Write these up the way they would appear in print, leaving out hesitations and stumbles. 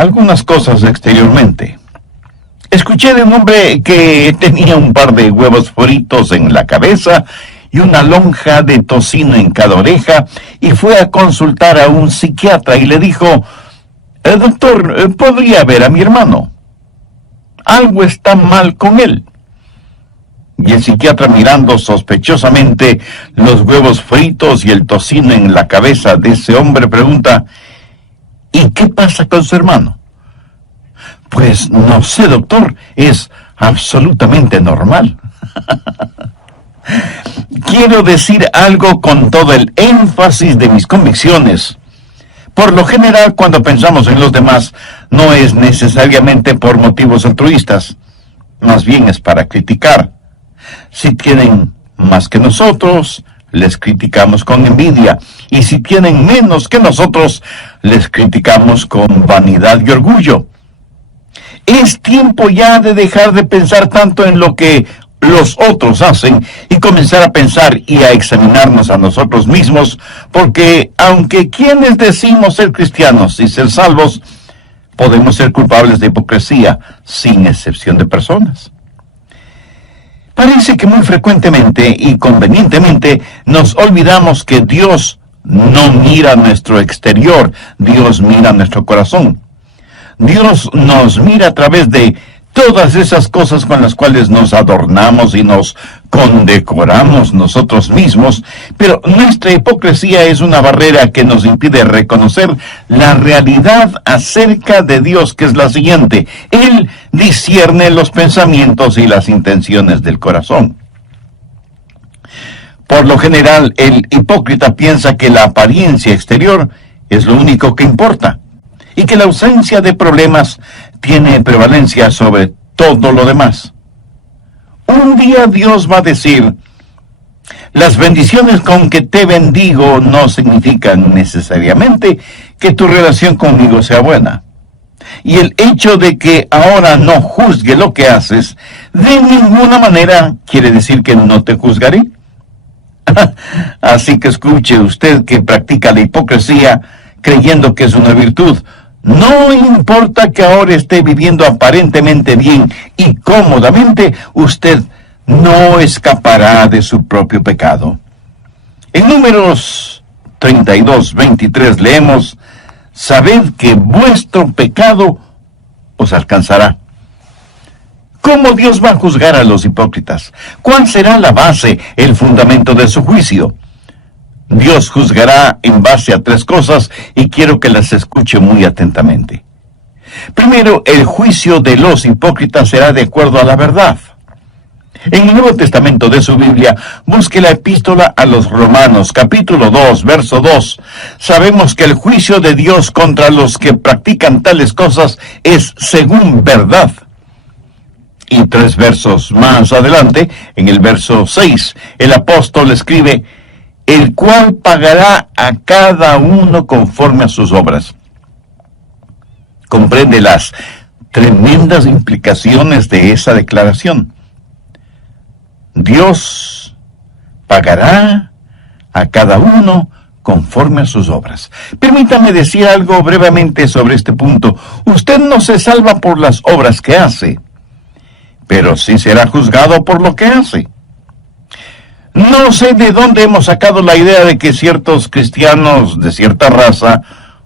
algunas cosas exteriormente. Escuché de un hombre que tenía un par de huevos fritos en la cabeza y una lonja de tocino en cada oreja, y fue a consultar a un psiquiatra y le dijo: doctor, ¿podría ver a mi hermano? Algo está mal con él. Y el psiquiatra, mirando sospechosamente los huevos fritos y el tocino en la cabeza de ese hombre, pregunta: ¿y qué pasa con su hermano? Pues no sé, doctor, es absolutamente normal. Quiero decir algo con todo el énfasis de mis convicciones. Por lo general, cuando pensamos en los demás, no es necesariamente por motivos altruistas, más bien es para criticar. Si tienen más que nosotros, les criticamos con envidia, y si tienen menos que nosotros, les criticamos con vanidad y orgullo. Es tiempo ya de dejar de pensar tanto en lo que los otros hacen y comenzar a pensar y a examinarnos a nosotros mismos, porque aunque quienes decimos ser cristianos y ser salvos, podemos ser culpables de hipocresía, sin excepción de personas. Parece que muy frecuentemente y convenientemente nos olvidamos que Dios no mira nuestro exterior, Dios mira nuestro corazón. Dios nos mira a través de todas esas cosas con las cuales nos adornamos y nos condecoramos nosotros mismos, pero nuestra hipocresía es una barrera que nos impide reconocer la realidad acerca de Dios, que es la siguiente: Él discierne los pensamientos y las intenciones del corazón. Por lo general, el hipócrita piensa que la apariencia exterior es lo único que importa, y que la ausencia de problemas tiene prevalencia sobre todo lo demás. Un día Dios va a decir: las bendiciones con que te bendigo no significan necesariamente que tu relación conmigo sea buena. Y el hecho de que ahora no juzgue lo que haces, de ninguna manera quiere decir que no te juzgaré. Así que escuche usted que practica la hipocresía creyendo que es una virtud. No importa que ahora esté viviendo aparentemente bien y cómodamente, usted no escapará de su propio pecado. En Números 32:23 leemos: sabed que vuestro pecado os alcanzará. ¿Cómo Dios va a juzgar a los hipócritas? ¿Cuál será la base, el fundamento de su juicio? Dios juzgará en base a 3 cosas, y quiero que las escuche muy atentamente. Primero, el juicio de los hipócritas será de acuerdo a la verdad. En el Nuevo Testamento de su Biblia, busque la epístola a los Romanos, capítulo 2, verso 2. Sabemos que el juicio de Dios contra los que practican tales cosas es según verdad. Y 3 versos más adelante, en el verso 6, el apóstol escribe: el cual pagará a cada uno conforme a sus obras. Comprende las tremendas implicaciones de esa declaración. Dios pagará a cada uno conforme a sus obras. Permítame decir algo brevemente sobre este punto. Usted no se salva por las obras que hace, pero sí será juzgado por lo que hace. No sé de dónde hemos sacado la idea de que ciertos cristianos de cierta raza,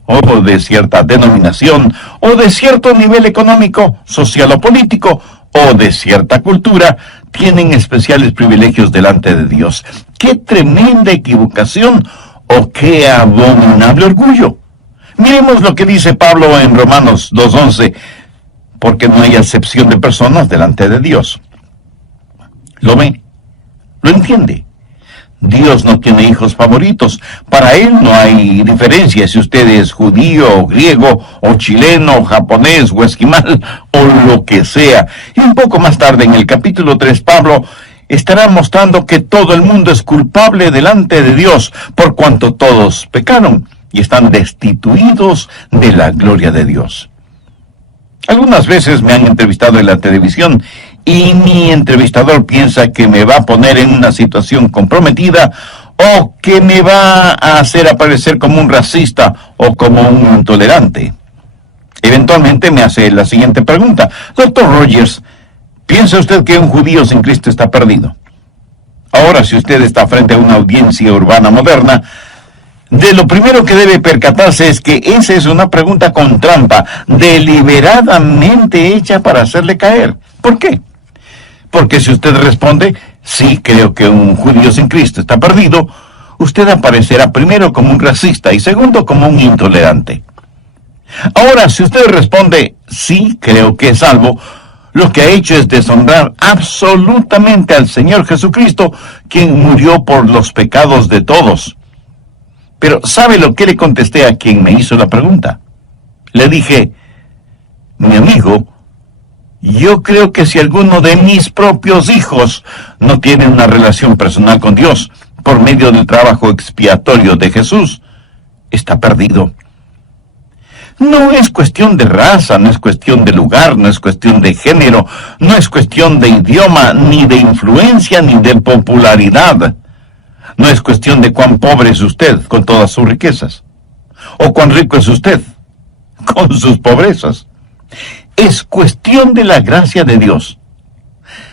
o de cierta denominación, o de cierto nivel económico, social o político, o de cierta cultura, tienen especiales privilegios delante de Dios. ¡Qué tremenda equivocación! ¡O qué abominable orgullo! Miremos lo que dice Pablo en Romanos 2:11, porque no hay acepción de personas delante de Dios. ¿Lo ve? ¿Lo entiende? Dios no tiene hijos favoritos. Para Él no hay diferencia si usted es judío, o griego, o chileno, o japonés, o esquimal, o lo que sea. Y un poco más tarde, en el capítulo 3, Pablo estará mostrando que todo el mundo es culpable delante de Dios, por cuanto todos pecaron y están destituidos de la gloria de Dios. Algunas veces me han entrevistado en la televisión y mi entrevistador piensa que me va a poner en una situación comprometida o que me va a hacer aparecer como un racista o como un intolerante. Eventualmente eventualmente me hace la siguiente pregunta. Doctor Rogers, ¿piensa usted que un judío sin Cristo está perdido? Ahora, si usted está frente a una audiencia urbana moderna, de lo primero que debe percatarse es que esa es una pregunta con trampa, deliberadamente hecha para hacerle caer. ¿Por qué? Porque si usted responde, sí, creo que un judío sin Cristo está perdido, usted aparecerá primero como un racista y segundo como un intolerante. Ahora, si usted responde, sí, creo que es salvo, lo que ha hecho es deshonrar absolutamente al Señor Jesucristo, quien murió por los pecados de todos. Pero, ¿sabe lo que le contesté a quien me hizo la pregunta? Le dije, mi amigo, yo creo que si alguno de mis propios hijos no tiene una relación personal con Dios por medio del trabajo expiatorio de Jesús, está perdido. No es cuestión de raza, no es cuestión de lugar, no es cuestión de género, no es cuestión de idioma, ni de influencia, ni de popularidad. No es cuestión de cuán pobre es usted con todas sus riquezas, o cuán rico es usted con sus pobrezas. Es cuestión de la gracia de Dios.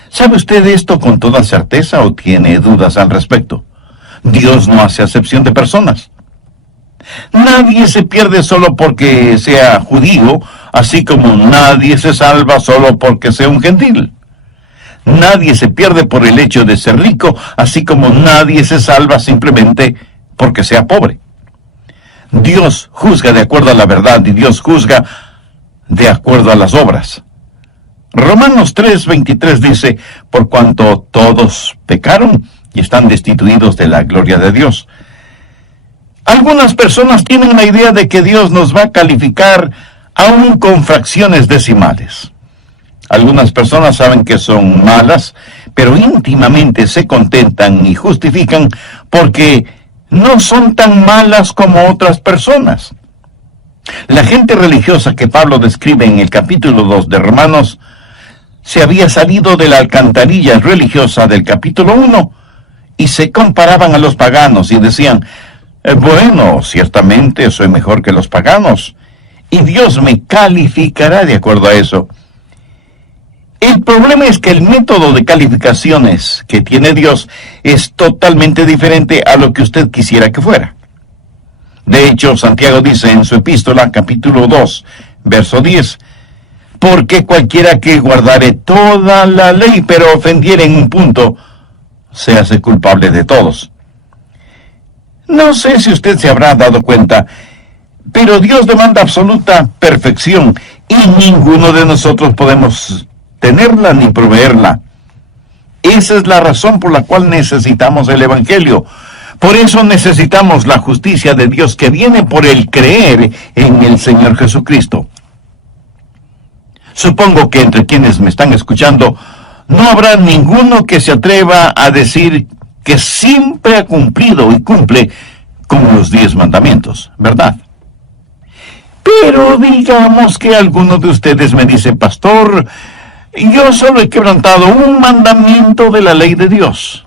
¿Sabe usted esto con toda certeza o tiene dudas al respecto? Dios no hace acepción de personas. Nadie se pierde solo porque sea judío, así como nadie se salva solo porque sea un gentil. Nadie se pierde por el hecho de ser rico, así como nadie se salva simplemente porque sea pobre. Dios juzga de acuerdo a la verdad y Dios juzga de acuerdo a las obras. Romanos 3:23 dice, por cuanto todos pecaron y están destituidos de la gloria de Dios. Algunas personas tienen la idea de que Dios nos va a calificar aún con fracciones decimales. Algunas personas saben que son malas, pero íntimamente se contentan y justifican porque no son tan malas como otras personas. La gente religiosa que Pablo describe en el capítulo 2 de Romanos se había salido de la alcantarilla religiosa del capítulo 1 y se comparaban a los paganos y decían, bueno, ciertamente soy mejor que los paganos, y Dios me calificará de acuerdo a eso. El problema es que el método de calificaciones que tiene Dios es totalmente diferente a lo que usted quisiera que fuera. De hecho, Santiago dice en su epístola, capítulo 2, verso 10, porque cualquiera que guardare toda la ley, pero ofendiere en un punto, se hace culpable de todos. No sé si usted se habrá dado cuenta, pero Dios demanda absoluta perfección y ninguno de nosotros podemos tenerla ni proveerla. Esa es la razón por la cual necesitamos el Evangelio. Por eso necesitamos la justicia de Dios que viene por el creer en el Señor Jesucristo. Supongo que entre quienes me están escuchando no habrá ninguno que se atreva a decir que siempre ha cumplido y cumple con los 10 mandamientos, ¿verdad? Pero digamos que alguno de ustedes me dice, pastor, yo solo he quebrantado un mandamiento de la ley de Dios.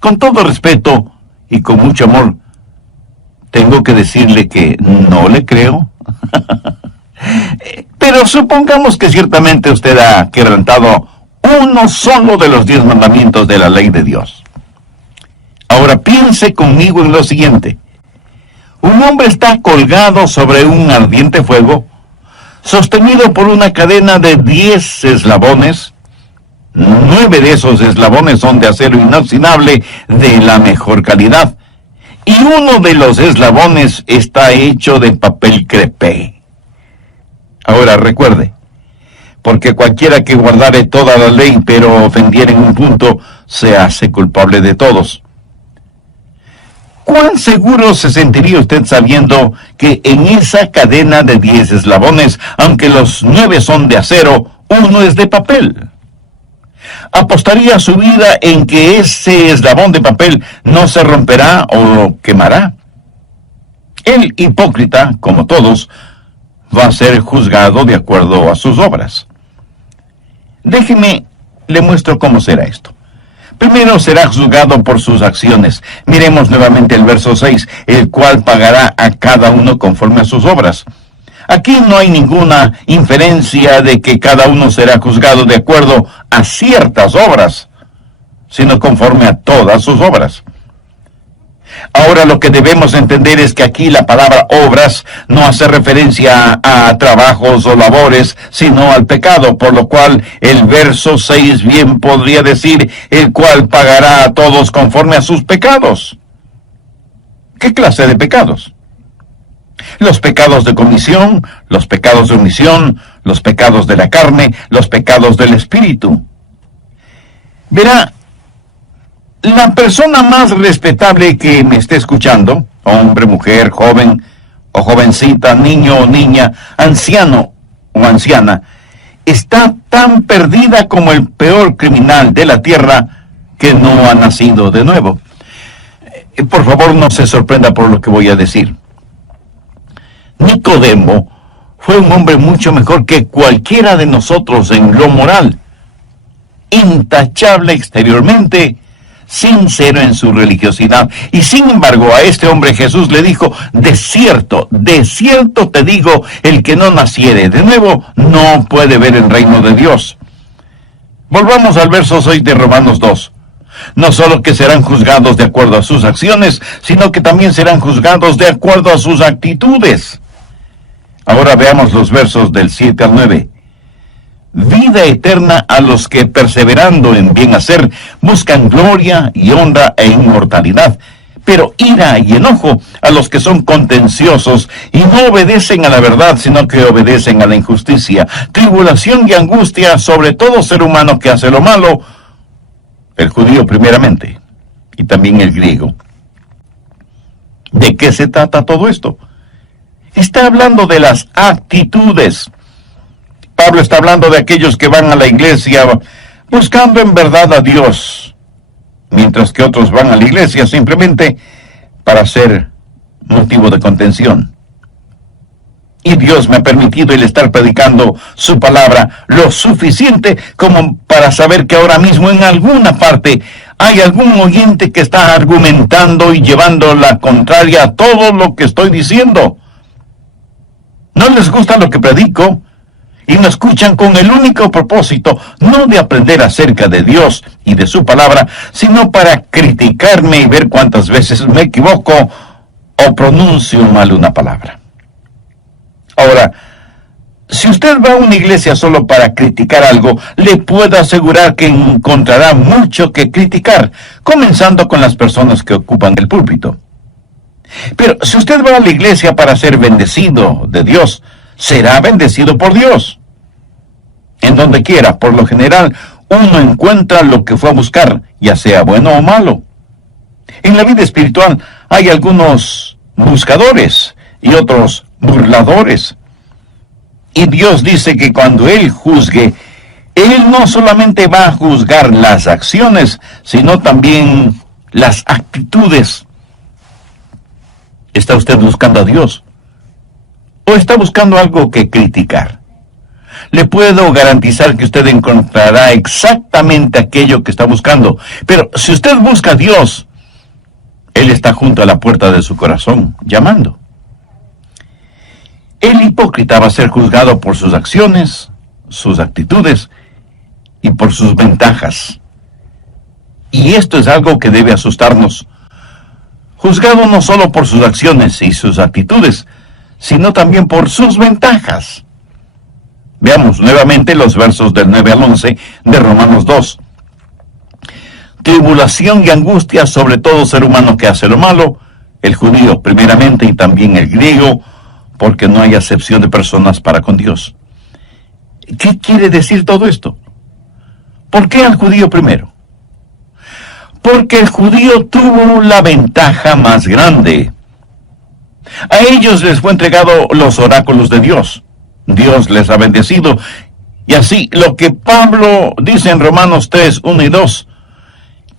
Con todo respeto y con mucho amor, tengo que decirle que no le creo. Pero supongamos que ciertamente usted ha quebrantado uno solo de los 10 mandamientos de la ley de Dios. Ahora piense conmigo en lo siguiente. Un hombre está colgado sobre un ardiente fuego, sostenido por una cadena de 10 eslabones. 9 de esos eslabones son de acero inoxidable de la mejor calidad, y uno de los eslabones está hecho de papel crepé. Ahora recuerde, porque cualquiera que guardare toda la ley, pero ofendiere en un punto, se hace culpable de todos. ¿Cuán seguro se sentiría usted sabiendo que en esa cadena de 10 eslabones, aunque los 9 son de acero, uno es de papel? ¿Apostaría su vida en que ese eslabón de papel no se romperá o quemará? El hipócrita, como todos, va a ser juzgado de acuerdo a sus obras. Déjeme, le muestro cómo será esto. Primero será juzgado por sus acciones. Miremos nuevamente el verso 6, el cual pagará a cada uno conforme a sus obras. Aquí no hay ninguna inferencia de que cada uno será juzgado de acuerdo a ciertas obras, sino conforme a todas sus obras. Ahora lo que debemos entender es que aquí la palabra obras no hace referencia a trabajos o labores, sino al pecado, por lo cual el verso 6 bien podría decir, el cual pagará a todos conforme a sus pecados. ¿Qué clase de pecados? Los pecados de comisión, los pecados de omisión, los pecados de la carne, los pecados del espíritu. Verá, la persona más respetable que me esté escuchando, hombre, mujer, joven o jovencita, niño o niña, anciano o anciana, está tan perdida como el peor criminal de la tierra que no ha nacido de nuevo. Por favor, no se sorprenda por lo que voy a decir. Nicodemo fue un hombre mucho mejor que cualquiera de nosotros en lo moral, intachable exteriormente, sincero en su religiosidad. Y sin embargo, a este hombre Jesús le dijo, de cierto te digo, el que no naciere de nuevo no puede ver el reino de Dios. Volvamos al verso 6 de Romanos 2. No solo que serán juzgados de acuerdo a sus acciones, sino que también serán juzgados de acuerdo a sus actitudes. Ahora veamos los versos del 7 al 9. Vida eterna a los que, perseverando en bien hacer, buscan gloria y honra e inmortalidad, pero ira y enojo a los que son contenciosos y no obedecen a la verdad, sino que obedecen a la injusticia, tribulación y angustia sobre todo ser humano que hace lo malo, el judío primeramente, y también el griego. ¿De qué se trata todo esto? Está hablando de las actitudes. Pablo está hablando de aquellos que van a la iglesia buscando en verdad a Dios, mientras que otros van a la iglesia simplemente para ser motivo de contención. Y Dios me ha permitido el estar predicando su palabra lo suficiente como para saber que ahora mismo en alguna parte hay algún oyente que está argumentando y llevando la contraria a todo lo que estoy diciendo. No les gusta lo que predico y me escuchan con el único propósito, no de aprender acerca de Dios y de su palabra, sino para criticarme y ver cuántas veces me equivoco o pronuncio mal una palabra. Ahora, si usted va a una iglesia solo para criticar algo, le puedo asegurar que encontrará mucho que criticar, comenzando con las personas que ocupan el púlpito. Pero si usted va a la iglesia para ser bendecido de Dios, será bendecido por Dios. En donde quiera, por lo general, uno encuentra lo que fue a buscar, ya sea bueno o malo. En la vida espiritual hay algunos buscadores y otros burladores. Y Dios dice que cuando Él juzgue, Él no solamente va a juzgar las acciones, sino también las actitudes. ¿Está usted buscando a Dios? ¿O está buscando algo que criticar? Le puedo garantizar que usted encontrará exactamente aquello que está buscando. Pero si usted busca a Dios, Él está junto a la puerta de su corazón, llamando. El hipócrita va a ser juzgado por sus acciones, sus actitudes y por sus ventajas. Y esto es algo que debe asustarnos. Juzgado no solo por sus acciones y sus actitudes, sino también por sus ventajas. Veamos nuevamente los versos del 9 al 11 de Romanos 2. Tribulación y angustia sobre todo ser humano que hace lo malo, el judío primeramente y también el griego, porque no hay acepción de personas para con Dios. ¿Qué quiere decir todo esto? ¿Por qué al judío primero? Porque el judío tuvo la ventaja más grande. A ellos les fue entregado los oráculos de Dios. Dios les ha bendecido. Y así, lo que Pablo dice en Romanos 3, 1 y 2,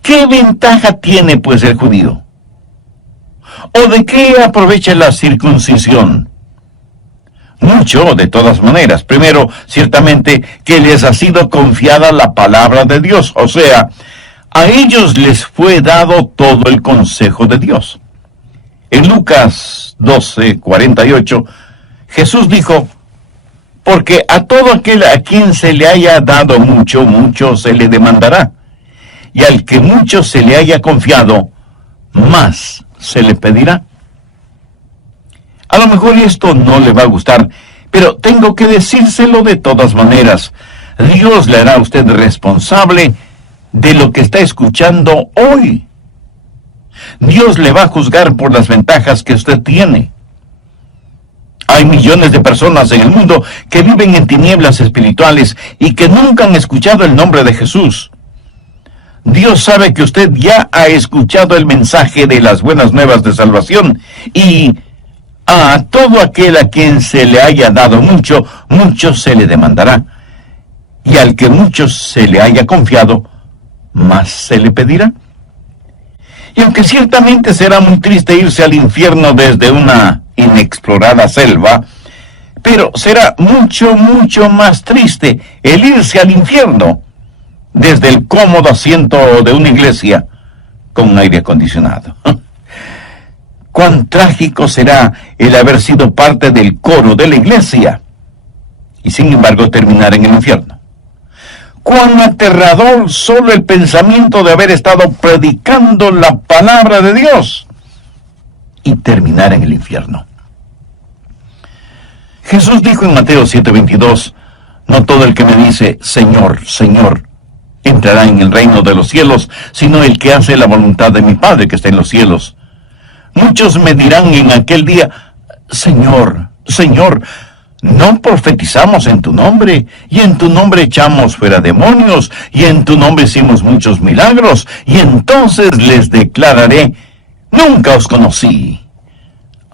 ¿qué ventaja tiene pues el judío? ¿O de qué aprovecha la circuncisión? Mucho, de todas maneras. Primero, ciertamente, que les ha sido confiada la palabra de Dios. O sea, a ellos les fue dado todo el consejo de Dios. En Lucas 12, 48, Jesús dijo, porque a todo aquel a quien se le haya dado mucho, mucho se le demandará. Y al que mucho se le haya confiado, más se le pedirá. A lo mejor esto no le va a gustar, pero tengo que decírselo de todas maneras. Dios le hará a usted responsable de lo que está escuchando hoy. Dios le va a juzgar por las ventajas que usted tiene. Hay millones de personas en el mundo que viven en tinieblas espirituales y que nunca han escuchado el nombre de Jesús. Dios sabe que usted ya ha escuchado el mensaje de las buenas nuevas de salvación y a todo aquel a quien se le haya dado mucho, mucho se le demandará. Y al que mucho se le haya confiado, más se le pedirá. Y aunque ciertamente será muy triste irse al infierno desde una inexplorada selva, pero será mucho, mucho más triste el irse al infierno desde el cómodo asiento de una iglesia con un aire acondicionado. Cuán trágico será el haber sido parte del coro de la iglesia y sin embargo terminar en el infierno. Cuán aterrador solo el pensamiento de haber estado predicando la palabra de Dios y terminar en el infierno. Jesús dijo en Mateo 7:22, no todo el que me dice, Señor, Señor, entrará en el reino de los cielos, sino el que hace la voluntad de mi Padre que está en los cielos. Muchos me dirán en aquel día, Señor, Señor, ¿no profetizamos en tu nombre? Y en tu nombre echamos fuera demonios, y en tu nombre hicimos muchos milagros, y entonces les declararé, nunca os conocí.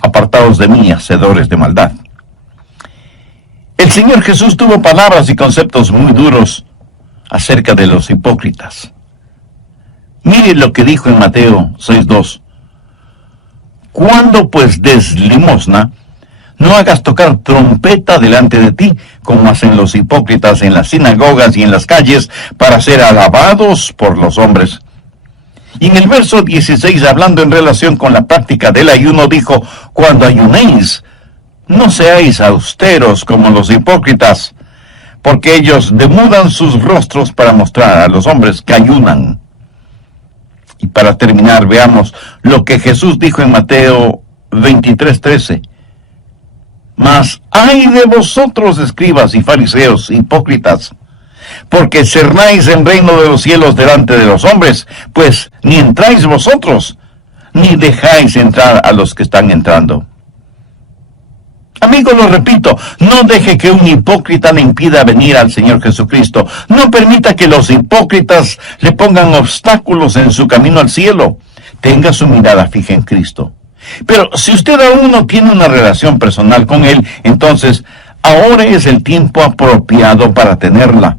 Apartaos de mí, hacedores de maldad. El Señor Jesús tuvo palabras y conceptos muy duros acerca de los hipócritas. Mire lo que dijo en Mateo 6:2. Cuando pues des limosna, no hagas tocar trompeta delante de ti, como hacen los hipócritas en las sinagogas y en las calles, para ser alabados por los hombres. Y en el verso 16, hablando en relación con la práctica del ayuno, dijo, cuando ayunéis, no seáis austeros como los hipócritas, porque ellos demudan sus rostros para mostrar a los hombres que ayunan. Y para terminar, veamos lo que Jesús dijo en Mateo 23:13. Mas ay de vosotros, escribas y fariseos, hipócritas, porque cerráis el reino de los cielos delante de los hombres, pues ni entráis vosotros, ni dejáis entrar a los que están entrando. Amigo, lo repito, no deje que un hipócrita le impida venir al Señor Jesucristo. No permita que los hipócritas le pongan obstáculos en su camino al cielo. Tenga su mirada fija en Cristo. Pero si usted aún no tiene una relación personal con Él, entonces ahora es el tiempo apropiado para tenerla.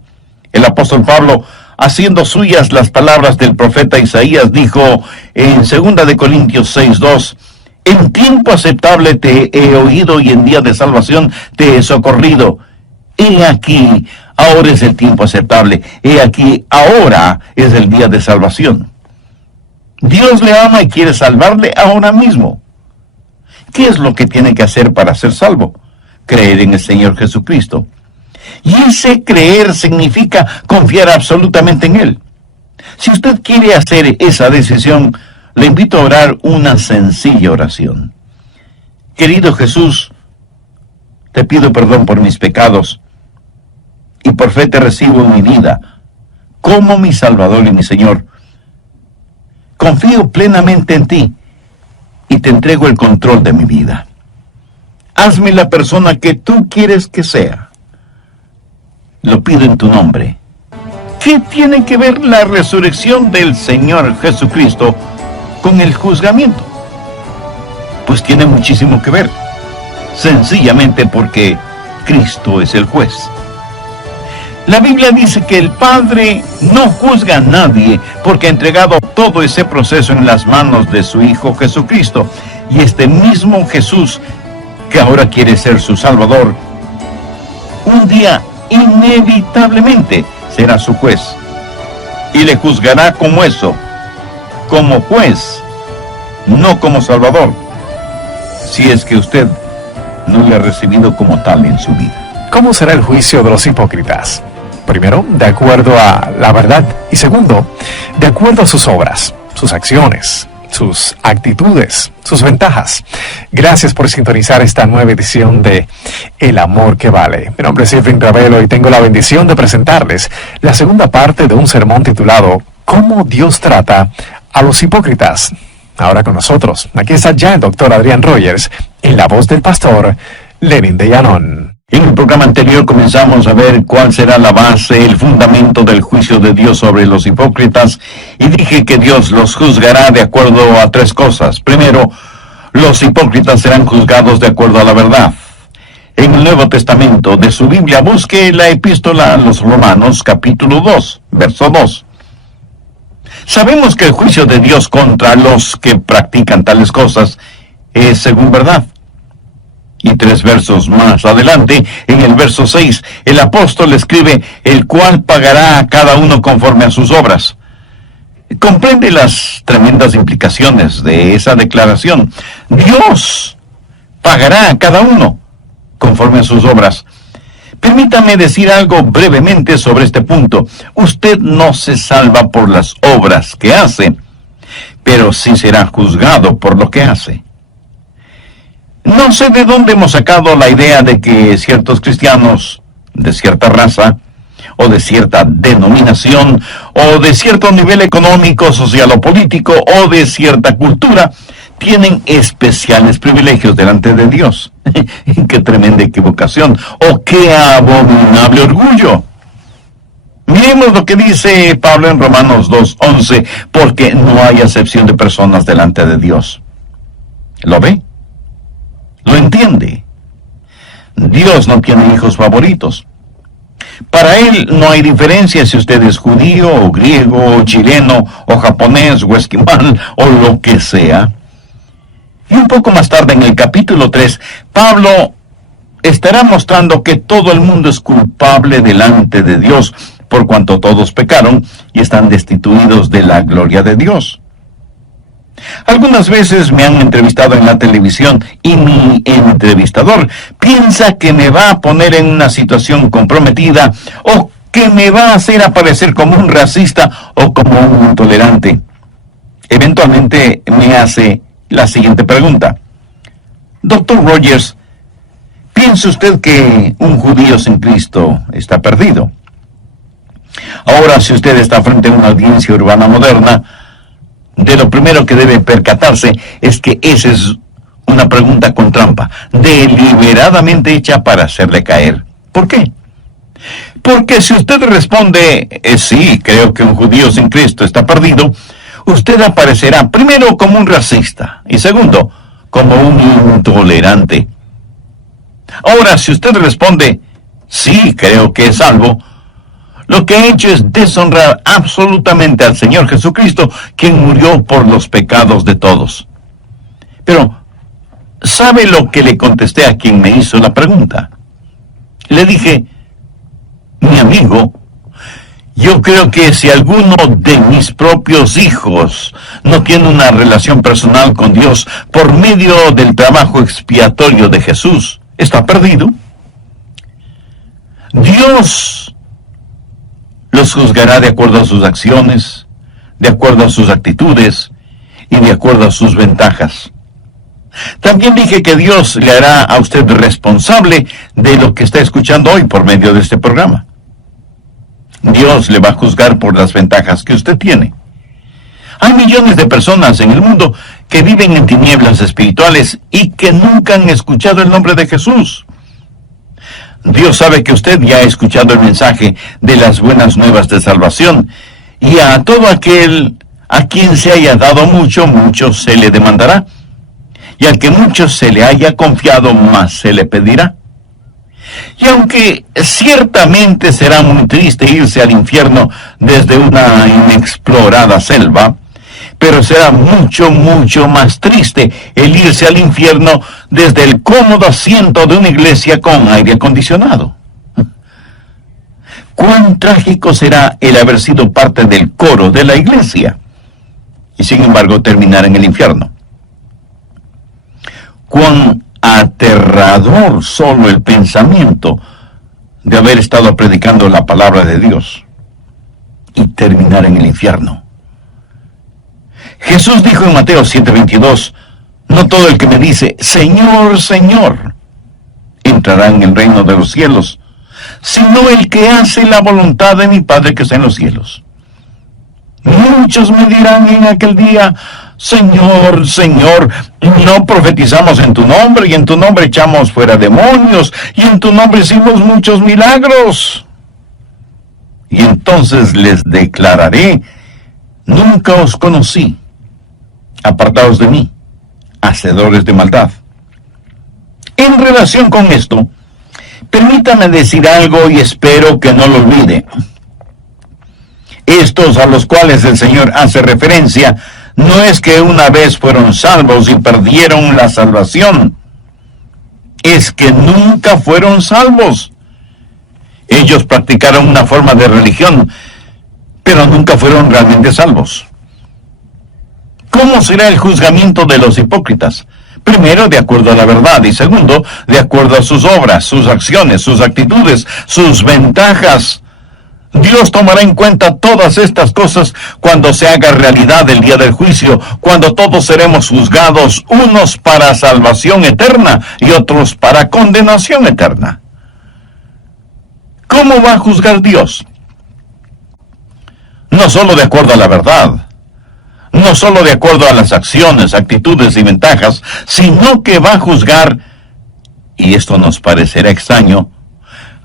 El apóstol Pablo, haciendo suyas las palabras del profeta Isaías, dijo en 2 Corintios 6:2, en tiempo aceptable te he oído y en día de salvación te he socorrido. He aquí, ahora es el tiempo aceptable. He aquí, ahora es el día de salvación. Dios le ama y quiere salvarle ahora mismo. ¿Qué es lo que tiene que hacer para ser salvo? Creer en el Señor Jesucristo. Y ese creer significa confiar absolutamente en Él. Si usted quiere hacer esa decisión, le invito a orar una sencilla oración. Querido Jesús, te pido perdón por mis pecados y por fe te recibo en mi vida como mi Salvador y mi Señor. Confío plenamente en ti y te entrego el control de mi vida. Hazme la persona que tú quieres que sea. Lo pido en tu nombre. ¿Qué tiene que ver la resurrección del Señor Jesucristo con el juzgamiento? Pues tiene muchísimo que ver, sencillamente porque Cristo es el juez. La Biblia dice que el Padre no juzga a nadie porque ha entregado todo ese proceso en las manos de su Hijo Jesucristo. Y este mismo Jesús, que ahora quiere ser su Salvador, un día inevitablemente será su juez. Y le juzgará como eso, como juez, no como Salvador, si es que usted no no le ha recibido como tal en su vida. ¿Cómo será el juicio de los hipócritas? Primero, de acuerdo a la verdad. Y segundo, de acuerdo a sus obras, sus acciones, sus actitudes, sus ventajas. Gracias por sintonizar esta nueva edición de El Amor que Vale. Mi nombre es Efraín Ravelo y tengo la bendición de presentarles la segunda parte de un sermón titulado ¿Cómo Dios trata a los hipócritas? Ahora con nosotros, aquí está ya el doctor Adrián Rogers, en la voz del pastor Lenin de Llanón. En el programa anterior comenzamos a ver cuál será la base, el fundamento del juicio de Dios sobre los hipócritas, y dije que Dios los juzgará de acuerdo a tres cosas. Primero, los hipócritas serán juzgados de acuerdo a la verdad. En el Nuevo Testamento de su Biblia busque la epístola a los Romanos, capítulo 2, verso 2. Sabemos que el juicio de Dios contra los que practican tales cosas es según verdad. Y 3 versos más adelante, en el verso 6, el apóstol escribe, el cual pagará a cada uno conforme a sus obras. Comprende las tremendas implicaciones de esa declaración. Dios pagará a cada uno conforme a sus obras. Permítame decir algo brevemente sobre este punto. Usted no se salva por las obras que hace, pero sí será juzgado por lo que hace. No sé de dónde hemos sacado la idea de que ciertos cristianos de cierta raza, o de cierta denominación, o de cierto nivel económico, social o político, o de cierta cultura, tienen especiales privilegios delante de Dios. ¡Qué tremenda equivocación! ¡Oh, qué abominable orgullo! Miremos lo que dice Pablo en Romanos 2:11, porque no hay acepción de personas delante de Dios. ¿Lo ve? ¿Lo entiende? Dios no tiene hijos favoritos. Para Él no hay diferencia si usted es judío, o griego, o chileno, o japonés, o esquimal, o lo que sea. Y un poco más tarde, en el capítulo 3, Pablo estará mostrando que todo el mundo es culpable delante de Dios, por cuanto todos pecaron y están destituidos de la gloria de Dios. Algunas veces me han entrevistado en la televisión y mi entrevistador piensa que me va a poner en una situación comprometida o que me va a hacer aparecer como un racista o como un intolerante. Eventualmente me hace la siguiente pregunta. Doctor Rogers, ¿piensa usted que un judío sin Cristo está perdido? Ahora, si usted está frente a una audiencia urbana moderna, de lo primero que debe percatarse es que esa es una pregunta con trampa, deliberadamente hecha para hacerle caer. ¿Por qué? Porque si usted responde, sí, creo que un judío sin Cristo está perdido, usted aparecerá primero como un racista y segundo, como un intolerante. Ahora, si usted responde, sí, creo que es salvo, lo que ha hecho es deshonrar absolutamente al Señor Jesucristo, quien murió por los pecados de todos. Pero, ¿sabe lo que le contesté a quien me hizo la pregunta? Le dije, mi amigo, yo creo que si alguno de mis propios hijos no tiene una relación personal con Dios por medio del trabajo expiatorio de Jesús, está perdido. Dios los juzgará de acuerdo a sus acciones, de acuerdo a sus actitudes y de acuerdo a sus ventajas. También dije que Dios le hará a usted responsable de lo que está escuchando hoy por medio de este programa. Dios le va a juzgar por las ventajas que usted tiene. Hay millones de personas en el mundo que viven en tinieblas espirituales y que nunca han escuchado el nombre de Jesús. Dios sabe que usted ya ha escuchado el mensaje de las buenas nuevas de salvación, y a todo aquel a quien se haya dado mucho, mucho se le demandará, y al que mucho se le haya confiado, más se le pedirá. Y aunque ciertamente será muy triste irse al infierno desde una inexplorada selva, pero será mucho, mucho más triste el irse al infierno desde el cómodo asiento de una iglesia con aire acondicionado. Cuán trágico será el haber sido parte del coro de la iglesia y sin embargo terminar en el infierno. Cuán aterrador solo el pensamiento de haber estado predicando la palabra de Dios y terminar en el infierno. Jesús dijo en Mateo 7:22, no todo el que me dice, Señor, Señor, entrará en el reino de los cielos, sino el que hace la voluntad de mi Padre que está en los cielos. Muchos me dirán en aquel día, Señor, Señor, no profetizamos en tu nombre, y en tu nombre echamos fuera demonios, y en tu nombre hicimos muchos milagros. Y entonces les declararé, nunca os conocí, apartaos de mí, hacedores de maldad. En relación con esto, permítame decir algo y espero que no lo olvide. Estos a los cuales el Señor hace referencia, no es que una vez fueron salvos y perdieron la salvación, es que nunca fueron salvos. Ellos practicaron una forma de religión, pero nunca fueron realmente salvos. ¿Cómo será el juzgamiento de los hipócritas? Primero, de acuerdo a la verdad, y segundo, de acuerdo a sus obras, sus acciones, sus actitudes, sus ventajas. Dios tomará en cuenta todas estas cosas cuando se haga realidad el día del juicio, cuando todos seremos juzgados, unos para salvación eterna y otros para condenación eterna. ¿Cómo va a juzgar Dios? No solo de acuerdo a la verdad, no solo de acuerdo a las acciones, actitudes y ventajas, sino que va a juzgar, y esto nos parecerá extraño,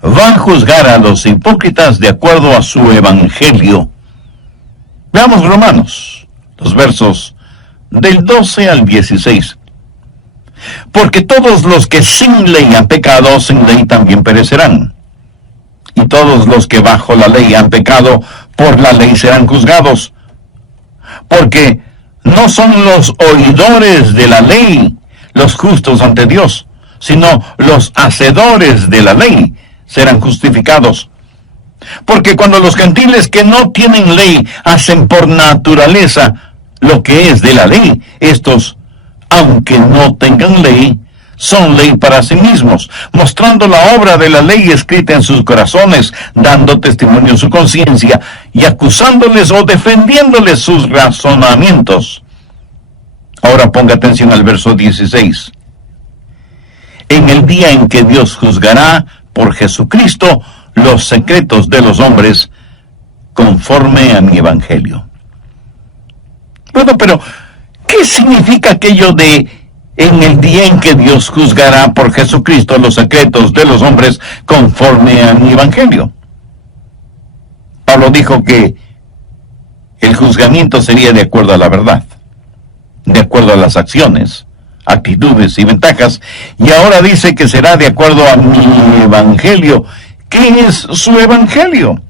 va a juzgar a los hipócritas de acuerdo a su evangelio. Veamos Romanos, los versos del 12 al 16. Porque todos los que sin ley han pecado, sin ley también perecerán. Y todos los que bajo la ley han pecado, por la ley serán juzgados. Porque no son los oidores de la ley los justos ante Dios, sino los hacedores de la ley serán justificados. Porque cuando los gentiles que no tienen ley hacen por naturaleza lo que es de la ley, estos, aunque no tengan ley, son ley para sí mismos, mostrando la obra de la ley escrita en sus corazones, dando testimonio en su conciencia y acusándoles o defendiéndoles sus razonamientos. Ahora ponga atención al verso 16. En el día en que Dios juzgará por Jesucristo los secretos de los hombres, conforme a mi evangelio. Bueno, pero ¿qué significa aquello de en el día en que Dios juzgará por Jesucristo los secretos de los hombres conforme a mi evangelio? Pablo dijo que el juzgamiento sería de acuerdo a la verdad, de acuerdo a las acciones, actitudes y ventajas, y ahora dice que será de acuerdo a mi evangelio. ¿Qué es su evangelio?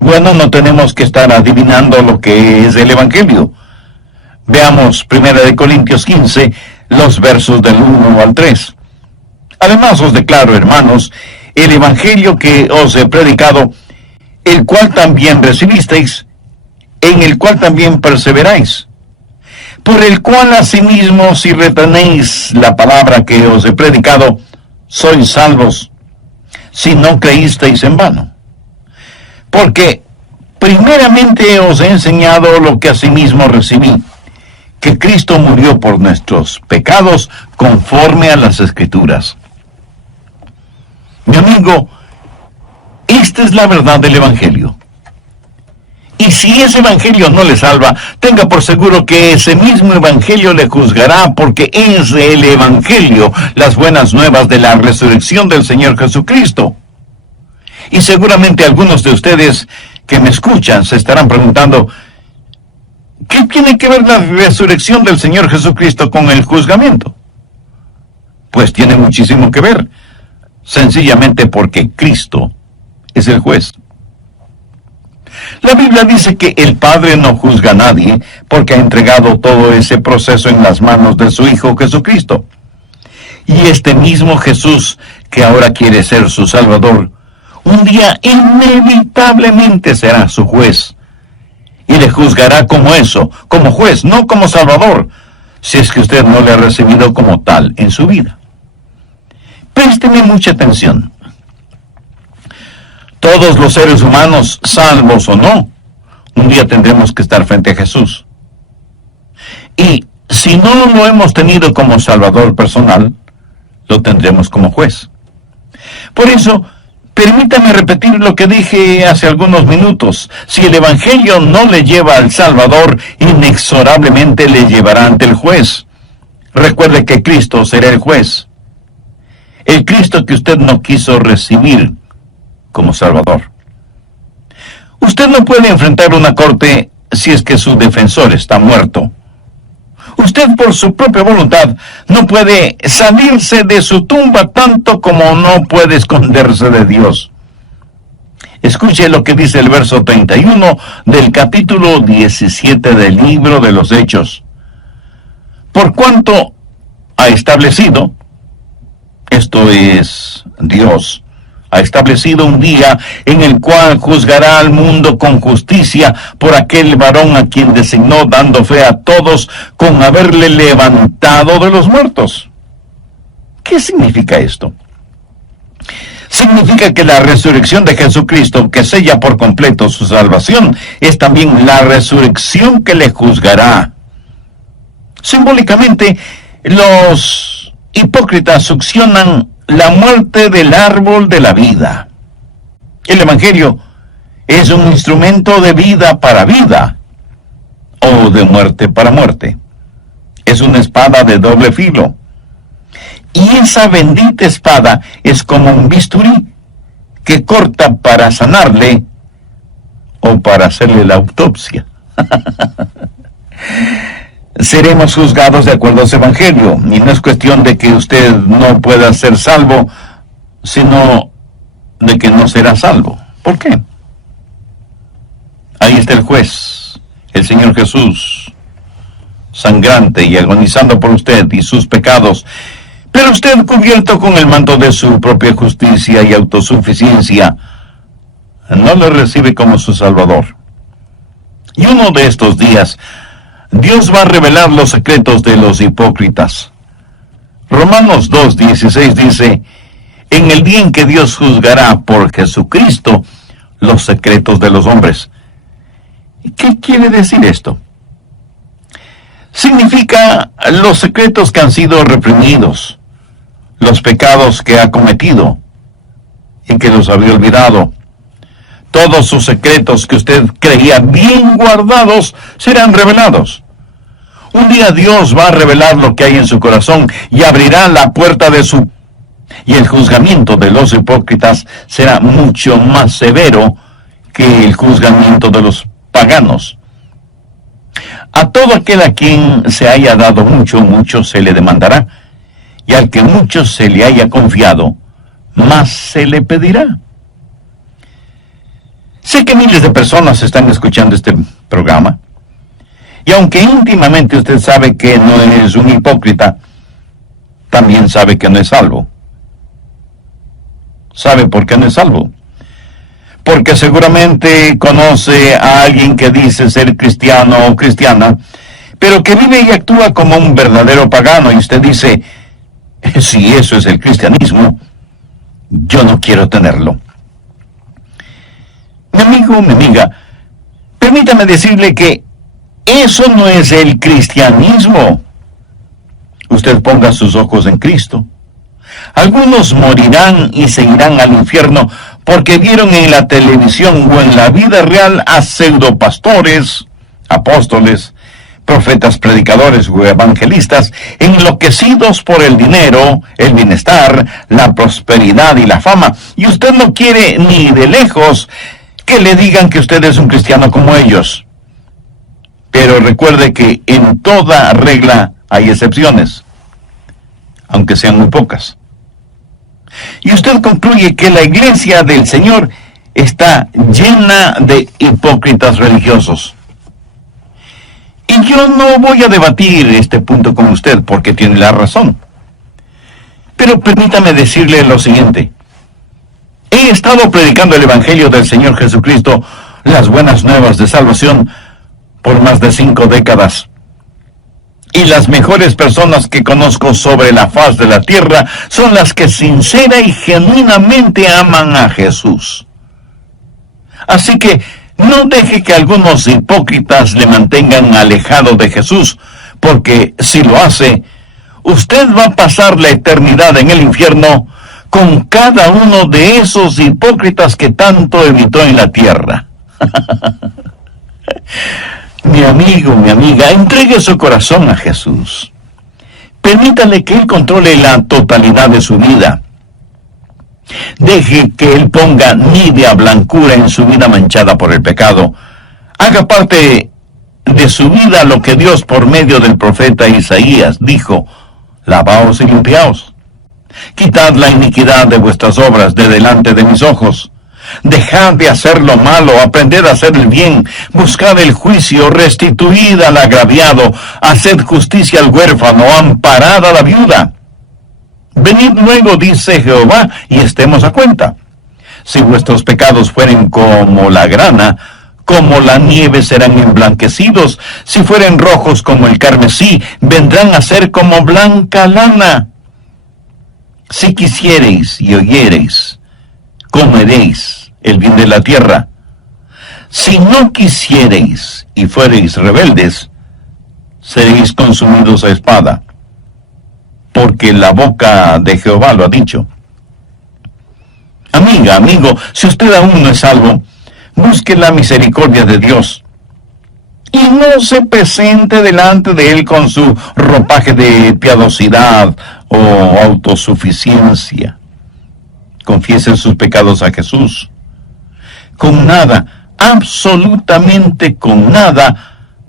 Bueno, no tenemos que estar adivinando lo que es el evangelio. Veamos 1 Corintios 15, los versos del 1 al 3. Además os declaro, hermanos, el evangelio que os he predicado, el cual también recibisteis, en el cual también perseveráis, por el cual asimismo si retenéis la palabra que os he predicado, sois salvos, si no creísteis en vano. Porque primeramente os he enseñado lo que asimismo recibí, que Cristo murió por nuestros pecados conforme a las Escrituras. Mi amigo, esta es la verdad del Evangelio. Y si ese Evangelio no le salva, tenga por seguro que ese mismo Evangelio le juzgará, porque es el Evangelio, las buenas nuevas de la resurrección del Señor Jesucristo. Y seguramente algunos de ustedes que me escuchan se estarán preguntando, ¿qué tiene que ver la resurrección del Señor Jesucristo con el juzgamiento? Pues tiene muchísimo que ver, sencillamente porque Cristo es el juez. La Biblia dice que el Padre no juzga a nadie porque ha entregado todo ese proceso en las manos de su Hijo Jesucristo. Y este mismo Jesús, que ahora quiere ser su Salvador, un día inevitablemente será su juez. Y le juzgará como eso, como juez, no como Salvador, si es que usted no le ha recibido como tal en su vida. Présteme mucha atención. Todos los seres humanos, salvos o no, un día tendremos que estar frente a Jesús. Y si no lo hemos tenido como Salvador personal, lo tendremos como juez. Por eso, permítame repetir lo que dije hace algunos minutos. Si el Evangelio no le lleva al Salvador, inexorablemente le llevará ante el juez. Recuerde que Cristo será el juez. El Cristo que usted no quiso recibir como Salvador. Usted no puede enfrentar una corte si es que su defensor está muerto. Usted por su propia voluntad no puede salirse de su tumba tanto como no puede esconderse de Dios. Escuche lo que dice el verso 31 del capítulo 17 del libro de los Hechos. Por cuanto ha establecido, esto es Dios, ha establecido un día en el cual juzgará al mundo con justicia por aquel varón a quien designó, dando fe a todos con haberle levantado de los muertos. ¿Qué significa esto? Significa que la resurrección de Jesucristo, que sella por completo su salvación, es también la resurrección que le juzgará. Simbólicamente, los hipócritas succionan la muerte del árbol de la vida. El Evangelio es un instrumento de vida para vida, o de muerte para muerte. Es una espada de doble filo. Y esa bendita espada es como un bisturí que corta para sanarle o para hacerle la autopsia. Seremos juzgados de acuerdo a ese Evangelio, y no es cuestión de que usted no pueda ser salvo, sino de que no será salvo. ¿Por qué? Ahí está el juez, el Señor Jesús, sangrante y agonizando por usted y sus pecados, pero usted, cubierto con el manto de su propia justicia y autosuficiencia, no lo recibe como su Salvador. Y uno de estos días, Dios va a revelar los secretos de los hipócritas. Romanos 2:16 dice, en el día en que Dios juzgará por Jesucristo los secretos de los hombres. ¿Qué quiere decir esto? Significa los secretos que han sido reprimidos, los pecados que ha cometido y que los había olvidado. Todos sus secretos que usted creía bien guardados serán revelados. Un día Dios va a revelar lo que hay en su corazón y abrirá la puerta de su... Y el juzgamiento de los hipócritas será mucho más severo que el juzgamiento de los paganos. A todo aquel a quien se haya dado mucho, mucho se le demandará. Y al que mucho se le haya confiado, más se le pedirá. Sé que miles de personas están escuchando este programa, y aunque íntimamente usted sabe que no es un hipócrita, también sabe que no es salvo. ¿Sabe por qué no es salvo? Porque seguramente conoce a alguien que dice ser cristiano o cristiana, pero que vive y actúa como un verdadero pagano, y usted dice, si eso es el cristianismo, yo no quiero tenerlo. Mi amigo, mi amiga, permítame decirle que eso no es el cristianismo. Usted ponga sus ojos en Cristo. Algunos morirán y se irán al infierno porque vieron en la televisión o en la vida real a pseudopastores, apóstoles, profetas, predicadores o evangelistas enloquecidos por el dinero, el bienestar, la prosperidad y la fama. Y usted no quiere ni de lejos que le digan que usted es un cristiano como ellos. Pero recuerde que en toda regla hay excepciones, aunque sean muy pocas. Y usted concluye que la iglesia del Señor está llena de hipócritas religiosos. Y yo no voy a debatir este punto con usted porque tiene la razón. Pero permítame decirle lo siguiente. He estado predicando el Evangelio del Señor Jesucristo, las buenas nuevas de salvación, por más de 5 décadas. Y las mejores personas que conozco sobre la faz de la tierra son las que sincera y genuinamente aman a Jesús. Así que no deje que algunos hipócritas le mantengan alejado de Jesús, porque si lo hace, usted va a pasar la eternidad en el infierno con cada uno de esos hipócritas que tanto evitó en la tierra. Mi amigo, mi amiga, entregue su corazón a Jesús. Permítale que Él controle la totalidad de su vida. Deje que Él ponga nívea blancura en su vida manchada por el pecado. Haga parte de su vida lo que Dios por medio del profeta Isaías dijo: lavaos y limpiaos. Quitad la iniquidad de vuestras obras de delante de mis ojos. Dejad de hacer lo malo, aprended a hacer el bien, buscad el juicio, restituid al agraviado, haced justicia al huérfano, amparad a la viuda. Venid luego, dice Jehová, y estemos a cuenta. Si vuestros pecados fueren como la grana, como la nieve serán emblanquecidos. Si fueren rojos como el carmesí, vendrán a ser como blanca lana. Si quisiereis y oyereis, comeréis el bien de la tierra. Si no quisiereis y fuereis rebeldes, seréis consumidos a espada, porque la boca de Jehová lo ha dicho. Amiga, amigo, si usted aún no es salvo, busque la misericordia de Dios y no se presente delante de Él con su ropaje de piadosidad o autosuficiencia. Confiese sus pecados a Jesús. Con nada, absolutamente con nada,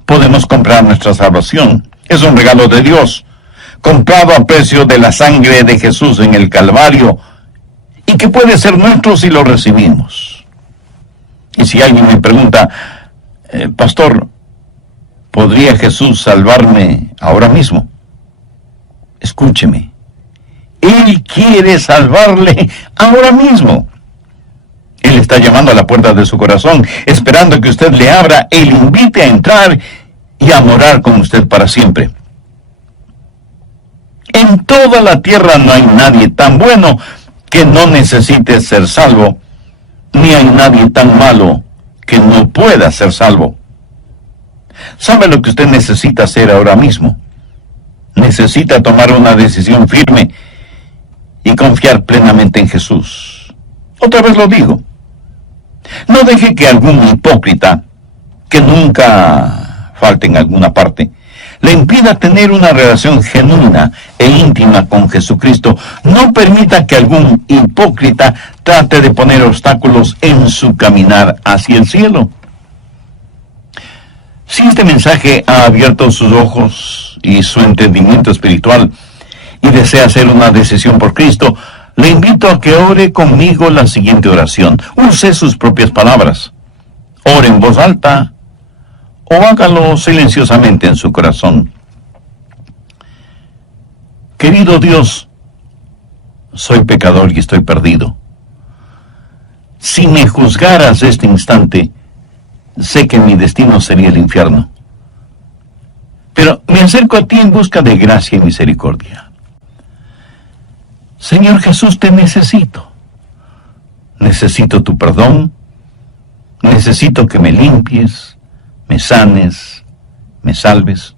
podemos comprar nuestra salvación. Es un regalo de Dios, comprado a precio de la sangre de Jesús en el Calvario, y que puede ser nuestro si lo recibimos. Y si alguien me pregunta, pastor, ¿podría Jesús salvarme ahora mismo? Escúcheme. Él quiere salvarle ahora mismo. Él está llamando a la puerta de su corazón, esperando que usted le abra y le invite a entrar y a morar con usted para siempre. En toda la tierra no hay nadie tan bueno que no necesite ser salvo, ni hay nadie tan malo que no pueda ser salvo. ¿Sabe lo que usted necesita hacer ahora mismo? Necesita tomar una decisión firme y confiar plenamente en Jesús. Otra vez lo digo. No deje que algún hipócrita, que nunca falte en alguna parte, le impida tener una relación genuina e íntima con Jesucristo. No permita que algún hipócrita trate de poner obstáculos en su caminar hacia el cielo. Si este mensaje ha abierto sus ojos y su entendimiento espiritual y desea hacer una decisión por Cristo, le invito a que ore conmigo la siguiente oración. Use sus propias palabras. Ore en voz alta o hágalo silenciosamente en su corazón. Querido Dios, soy pecador y estoy perdido. Si me juzgaras este instante, sé que mi destino sería el infierno. Pero me acerco a ti en busca de gracia y misericordia. Señor Jesús, te necesito. Necesito tu perdón. Necesito que me limpies, me sanes, me salves.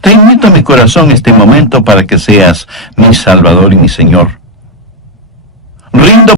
Te invito a mi corazón este momento para que seas mi Salvador y mi Señor. Rindo